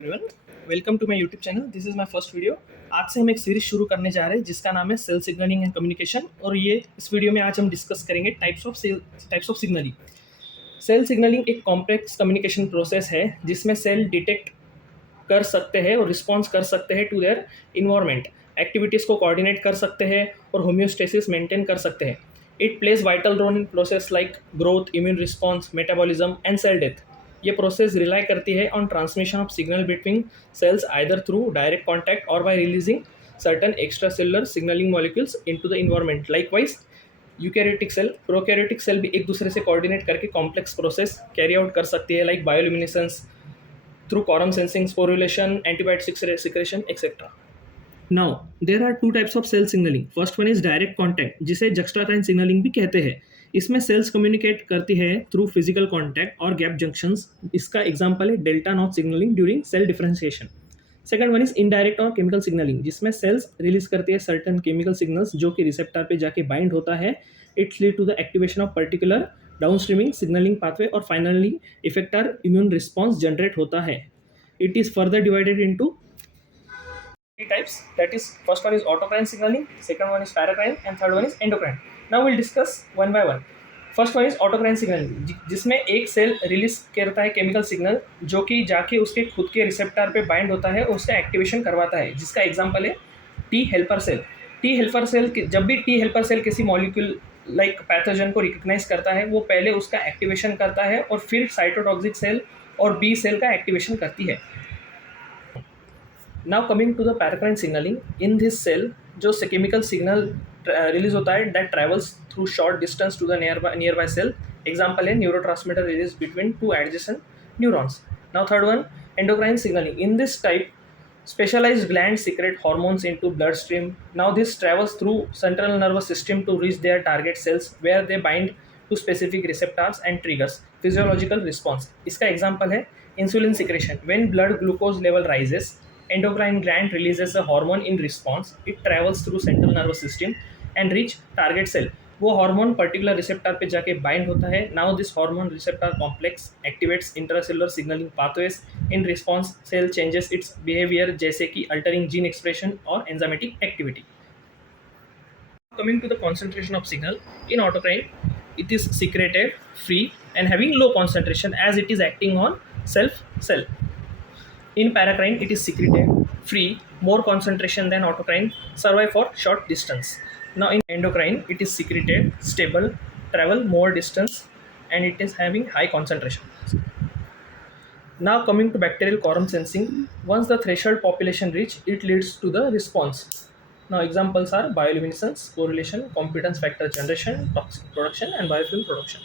Everyone, welcome to my YouTube channel. This is my first video. आज से हम एक सीरीज शुरू करने जा रहे हैं जिसका नाम है सेल सिग्नलिंग एंड कम्युनिकेशन। और ये इस वीडियो में आज हम डिस्कस करेंगे types of signalling. Cell signalling एक कॉम्प्लेक्स कम्युनिकेशन प्रोसेस है जिसमें सेल डिटेक्ट कर सकते हैं और रिस्पॉन्स कर सकते हैं टू देयर इन्वायरमेंट, एक्टिविटीज़ को कोऑर्डिनेट कर सकते हैं और होम्योस्टेसिस मेंटेन कर सकते हैं। It plays vital role in process like growth, immune response, metabolism and cell death. ये प्रोसेस रिलाई करती है on transmission of signal between cells either through direct contact और by releasing certain extracellular signaling molecules into the environment. Likewise, eukaryotic cell, prokaryotic cell भी एक दूसरे से कोऑर्डिनेट करके complex process carry out कर सकती है, like bioluminescence through quorum sensing, sporulation, antibiotic secretion, etc. Now, there are two types of cell signaling. First one is direct contact, जिसे juxtacrine signaling भी कहते हैं। इसमें सेल्स कम्युनिकेट करती है थ्रू फिजिकल कॉन्टैक्ट और गैप जंक्शंस। इसका example है delta notch signalling during cell differentiation. Second one is indirect और केमिकल सिग्नलिंग, जिसमें सेल्स रिलीज करती है सर्टेन केमिकल सिग्नल्स जो कि रिसेप्टर पे जाके बाइंड होता है। It's lead to the activation of particular downstreaming signaling pathway और finally effector immune response generate होता है। It is further divided into three types, that is first one is autocrine signaling, second one is paracrine and third one is endocrine. Now we'll discuss one by one. First one is autocrine signalling, जिसमें एक cell release करता है chemical signal जो कि जाके उसके खुद के रिसेप्टर पे बाइंड होता है और उसका एक्टिवेशन करवाता है, जिसका एग्जांपल है T helper cell. T helper cell, जब भी टी हेल्पर सेल किसी मॉलिक्यूल लाइक पैथोजन को रिकग्नाइज करता है, वो पहले उसका एक्टिवेशन करता है और फिर साइटोटॉक्सिक सेल और बी सेल का एक्टिवेशन करती है। Now coming to the paracrine signaling, in this cell जो केमिकल सिग्नल रिलीज होता है that travels through short distance to the nearby cell. Example है neurotransmitter release between two adjacent neurons. Now third one endocrine signaling, in this type specialized glands secrete hormones into bloodstream. Now this travels through central nervous system to reach their target cells where they bind to specific receptors and triggers physiological response. इसका example है insulin secretion. When blood glucose level rises, endocrine gland releases a hormone in response. It travels through central nervous system and reach target cell. वो hormone particular receptor पे जाके bind होता है। Now this hormone receptor complex activates intracellular signalling pathways. In response cell changes its behaviour, जैसे कि altering gene expression और enzymatic activity. Coming to the concentration of signal, in autocrine it is secreted free and having low concentration as it is acting on self cell. In paracrine it is secreted free, more concentration than autocrine, survive for short distance. Now in endocrine it is secreted stable, travel more distance and it is having high concentration. Now coming to bacterial quorum sensing, once the threshold population reach, it leads to the response. Now examples are bioluminescence, correlation, competence factor generation, toxic production and biofilm production.